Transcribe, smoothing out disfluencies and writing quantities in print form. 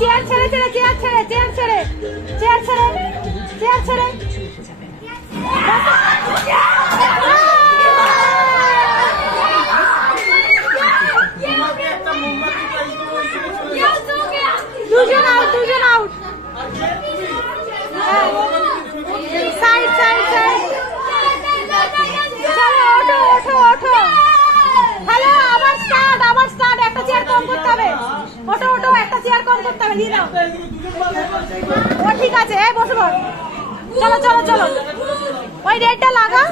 chair ছেড়ে ছেড়ে chair ছেড়ে চেয়ার ছেড়ে চেয়ার ছেড়ে চেয়ার ছেড়ে দুজন আউট দুজন আউট সাইড সাইড সাইড চলো ওঠো ওঠো ওঠো হ্যালো আবার স্টার্ট একটা চেয়ার কম করতে হবে ওঠো ওঠো একটা চেয়ার কম করতে হবে দিয়ে দাও ও ঠিক আছে বসে বল চলো চলো চলো ওই রেডটা লাগা